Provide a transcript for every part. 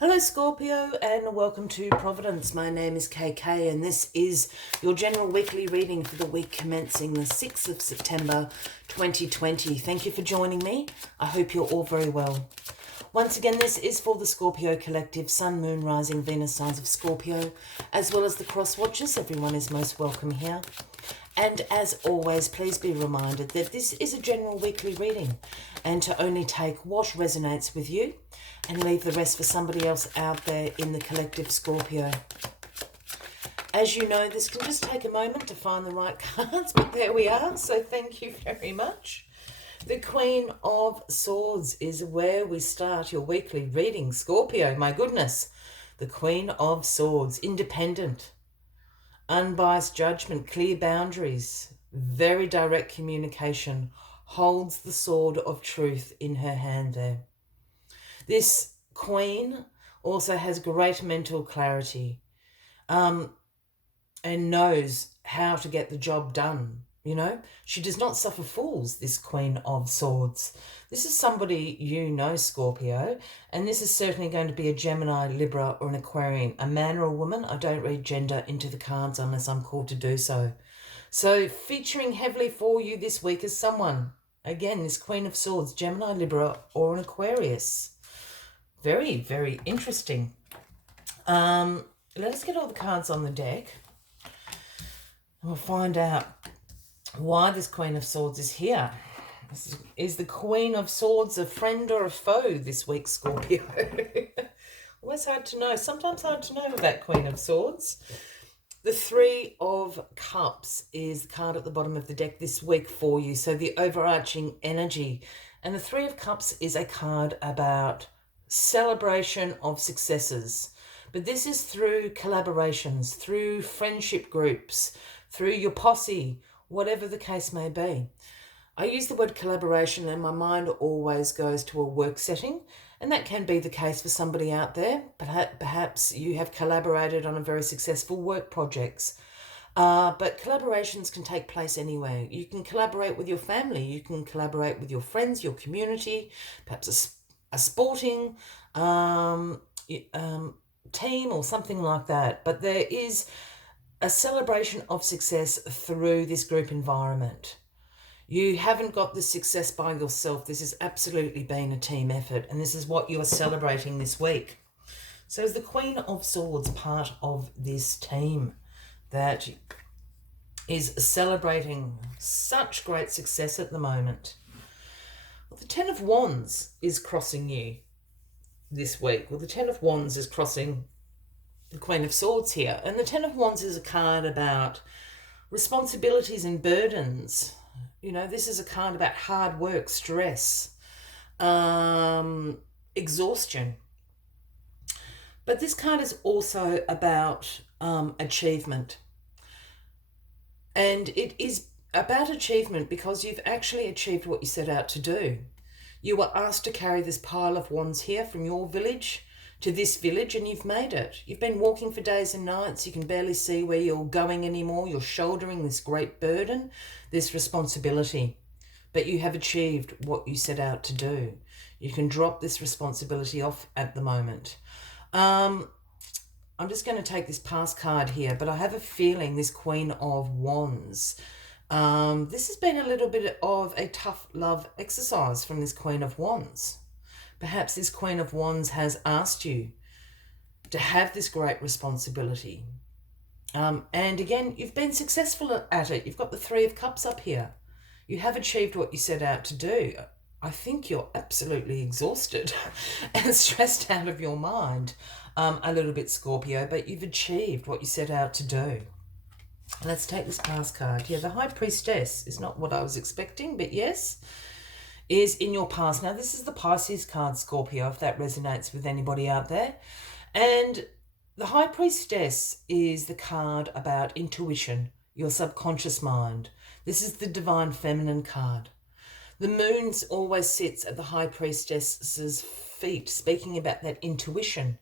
Hello Scorpio and welcome to Providence. My name is KK and this is your general weekly reading for the week commencing the 6th of September 2020. Thank you for joining me. I hope you're all very well. Once again, this is for the Scorpio collective, Sun, Moon, Rising, Venus signs of Scorpio, as well as the cross watchers. Everyone is most welcome here. And as always, please be reminded that this is a general weekly reading and to only take what resonates with you and leave the rest for somebody else out there in the collective Scorpio. As you know, this can just take a moment to find the right cards, but there we are. So thank you very much. The Queen of Swords is where we start your weekly reading, Scorpio. My goodness. The Queen of Swords, independent, unbiased judgment, clear boundaries, very direct communication, holds the sword of truth in her hand there. This queen also has great mental clarity and knows how to get the job done. You know, she does not suffer fools, this Queen of Swords. This is somebody you know, Scorpio, and this is certainly going to be a Gemini, Libra, or an Aquarian, a man or a woman. I don't read gender into the cards unless I'm called to do so. So featuring heavily for you this week is someone, again, this Queen of Swords, Gemini, Libra, or an Aquarius. Very, very interesting. Let us get all the cards on the deck. And we'll find out why this Queen of Swords is here. Is the Queen of Swords a friend or a foe this week, Scorpio? Always hard to know. Sometimes hard to know with that Queen of Swords. The Three of Cups is the card at the bottom of the deck this week for you. So the overarching energy. And the Three of Cups is a card about celebration of successes. But this is through collaborations, through friendship groups, through your posse, whatever the case may be. I use the word collaboration and my mind always goes to a work setting, and that can be the case for somebody out there. Perhaps you have collaborated on a very successful work projects. But collaborations can take place anywhere. You can collaborate with your family, you can collaborate with your friends, your community, perhaps a sporting team or something like that. But there is a celebration of success through this group environment. You haven't got the success by yourself. This has absolutely been a team effort, and this is what you're celebrating this week. So is the Queen of Swords part of this team that is celebrating such great success at the moment? Well, the Ten of Wands is crossing you this week. Well, the Ten of Wands is crossing the Queen of Swords here. And the Ten of Wands is a card about responsibilities and burdens. You know, this is a card about hard work, stress, exhaustion. But this card is also about achievement. And it is about achievement because you've actually achieved what you set out to do. You were asked to carry this pile of wands here from your village to this village, and you've made it. You've been walking for days and nights. You can barely see where you're going anymore. You're shouldering this great burden, this responsibility. But you have achieved what you set out to do. You can drop this responsibility off at the moment. I'm just going to take this past card here, but I have a feeling this Queen of Wands, this has been a little bit of a tough love exercise from this Queen of Wands. Perhaps this Queen of Wands has asked you to have this great responsibility. And again, you've been successful at it. You've got the Three of Cups up here. You have achieved what you set out to do. I think you're absolutely exhausted and stressed out of your mind a little bit, Scorpio, but you've achieved what you set out to do. Let's take this past card. Yeah, the High Priestess is not what I was expecting, but yes, is in your past. Now, this is the Pisces card, Scorpio, if that resonates with anybody out there. And the High Priestess is the card about intuition, your subconscious mind. This is the Divine Feminine card. The moon always sits at the High Priestess's feet, speaking about that intuition.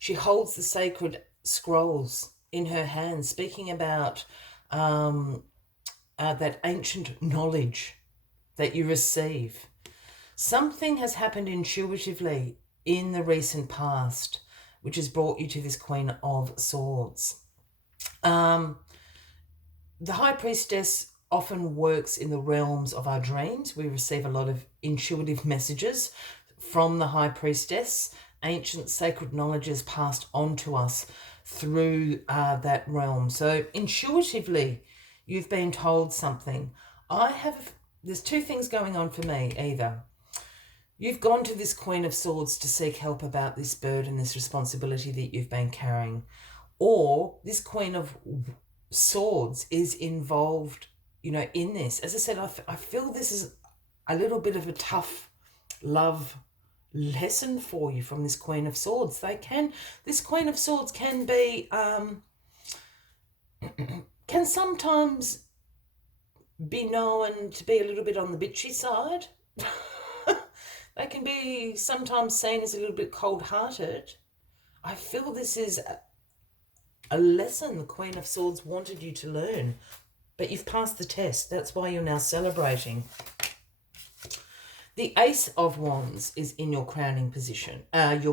She holds the sacred scrolls in her hand, speaking about that ancient knowledge that you receive. Something has happened intuitively in the recent past, which has brought you to this Queen of Swords. The High Priestess often works in the realms of our dreams. We receive a lot of intuitive messages from the High Priestess. Ancient sacred knowledge is passed on to us through that realm. So intuitively, you've been told something. There's two things going on for me. Either you've gone to this Queen of Swords to seek help about this burden, this responsibility that you've been carrying, or this Queen of Swords is involved, in this. As I said, I feel this is a little bit of a tough love lesson for you from this Queen of Swords. This Queen of Swords can be, can sometimes be known to be a little bit on the bitchy side. They can be sometimes seen as a little bit cold-hearted. I feel this is a lesson the Queen of Swords wanted you to learn, but you've passed the test. That's why you're now celebrating. The Ace of Wands is in your grounding position, and the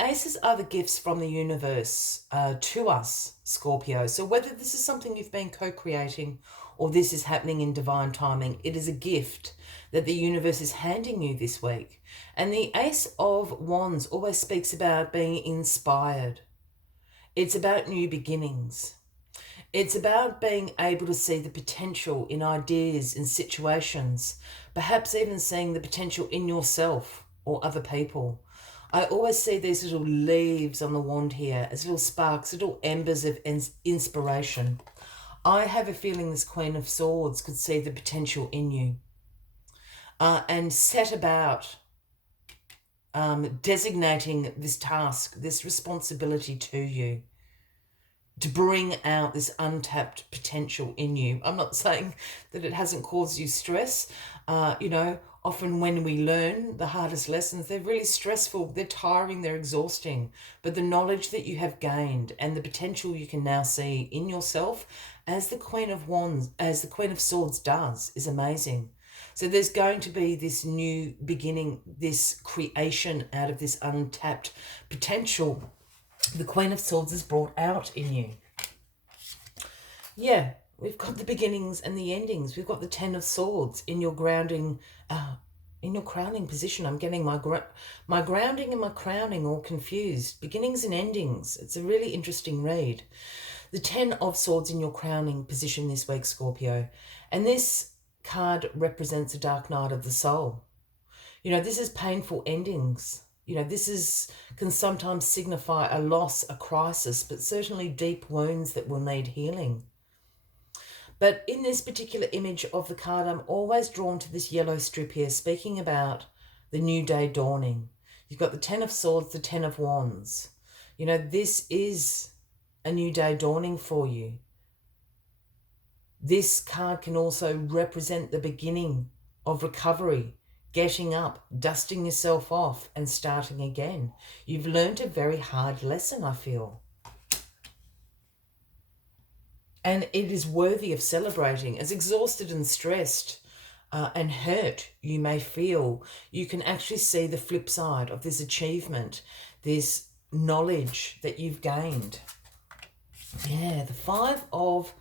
aces are the gifts from the universe to us, Scorpio. So whether this is something you've been co-creating or this is happening in divine timing, it is a gift that the universe is handing you this week. And the Ace of Wands always speaks about being inspired. It's about new beginnings. It's about being able to see the potential in ideas, in situations, perhaps even seeing the potential in yourself or other people. I always see these little leaves on the wand here as little sparks, little embers of inspiration. I have a feeling this Queen of Swords could see the potential in you and set about designating this task, this responsibility to you, to bring out this untapped potential in you. I'm not saying that it hasn't caused you stress. Often when we learn the hardest lessons, they're really stressful, they're tiring, they're exhausting. But the knowledge that you have gained and the potential you can now see in yourself, as the Queen of Wands, as the Queen of Swords does, is amazing. So there's going to be this new beginning, this creation out of this untapped potential the Queen of Swords is brought out in you. Yeah, we've got the beginnings and the endings. We've got the Ten of Swords in your grounding, in your crowning position. I'm getting my grounding and my crowning all confused. Beginnings and endings. It's a really interesting read. The Ten of Swords in your crowning position this week, Scorpio. And this card represents a dark night of the soul. This is painful endings. This can sometimes signify a loss, a crisis, but certainly deep wounds that will need healing. But in this particular image of the card, I'm always drawn to this yellow strip here, speaking about the new day dawning. You've got the Ten of Swords, the Ten of Wands. This is a new day dawning for you. This card can also represent the beginning of recovery, getting up, dusting yourself off and starting again. You've learned a very hard lesson, I feel. And it is worthy of celebrating. As exhausted and stressed and hurt you may feel, you can actually see the flip side of this achievement, this knowledge that you've gained. Yeah, the Five of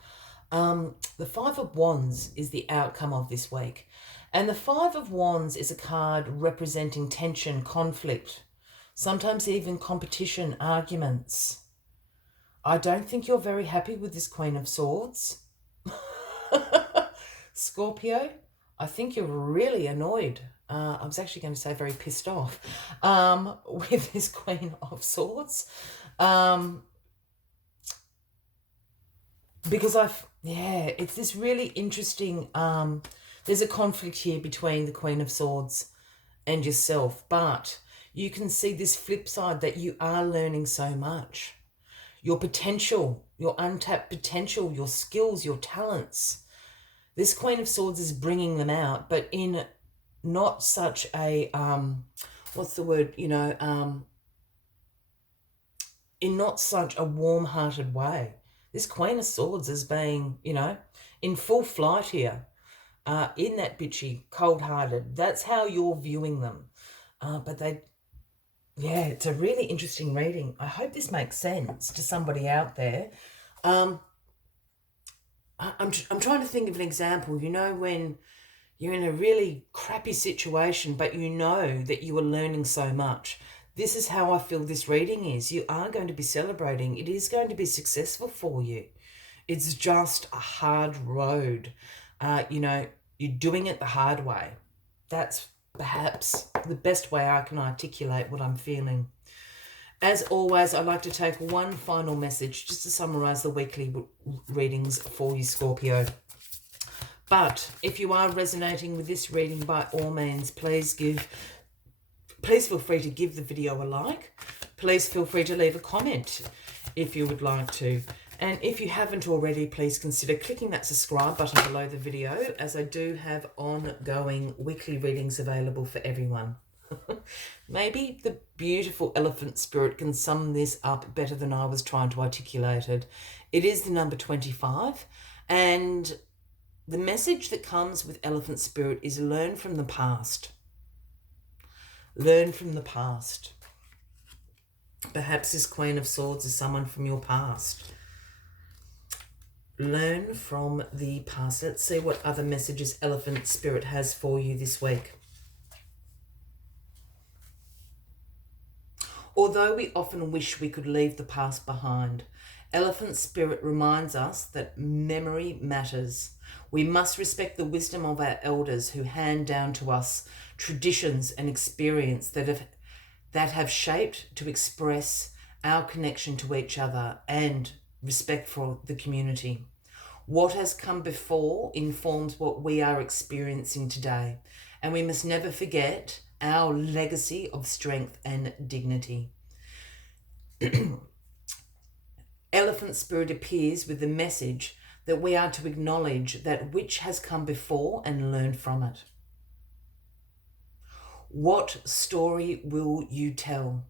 Wands is the outcome of this week. And the Five of Wands is a card representing tension, conflict, sometimes even competition, arguments. I don't think you're very happy with this Queen of Swords. Scorpio, I think you're really annoyed. I was actually going to say very pissed off with this Queen of Swords. Because it's this really interesting, there's a conflict here between the Queen of Swords and yourself, but you can see this flip side that you are learning so much. Your potential, your untapped potential, your skills, your talents. This Queen of Swords is bringing them out, but in not such a, in not such a warm-hearted way. This Queen of Swords is being, in full flight here, in that bitchy, cold-hearted. That's how you're viewing them. But it's a really interesting reading. I hope this makes sense to somebody out there. I'm trying to think of an example. You know, when you're in a really crappy situation, but you know that you are learning so much. This is how I feel this reading is. You are going to be celebrating. It is going to be successful for you. It's just a hard road. You're doing it the hard way. That's perhaps the best way I can articulate what I'm feeling. As always, I'd like to take one final message just to summarize the weekly readings for you, Scorpio. But if you are resonating with this reading, by all means, please feel free to give the video a like. Please feel free to leave a comment if you would like to. And if you haven't already, please consider clicking that subscribe button below the video, as I do have ongoing weekly readings available for everyone. Maybe the beautiful elephant spirit can sum this up better than I was trying to articulate it. It is the number 25, and the message that comes with elephant spirit is learn from the past. Learn from the past. Perhaps this Queen of Swords is someone from your past. Learn from the past. Let's see what other messages elephant spirit has for you this week. Although we often wish we could leave the past behind, elephant spirit reminds us that memory matters. We must respect the wisdom of our elders who hand down to us traditions and experience that have shaped to express our connection to each other and respect for the community. What has come before informs what we are experiencing today, and we must never forget our legacy of strength and dignity. Elephant spirit appears with the message that we are to acknowledge that which has come before and learn from it. What story will you tell?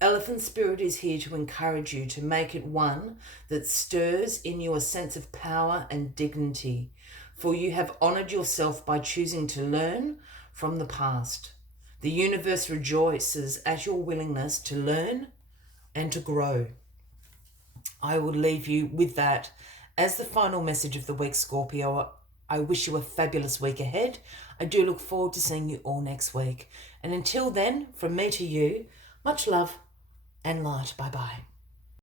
Elephant spirit is here to encourage you to make it one that stirs in you a sense of power and dignity, for you have honoured yourself by choosing to learn from the past. The universe rejoices at your willingness to learn and to grow. I will leave you with that as the final message of the week, Scorpio. I wish you a fabulous week ahead. I do look forward to seeing you all next week. And until then, from me to you, much love and light. Bye-bye.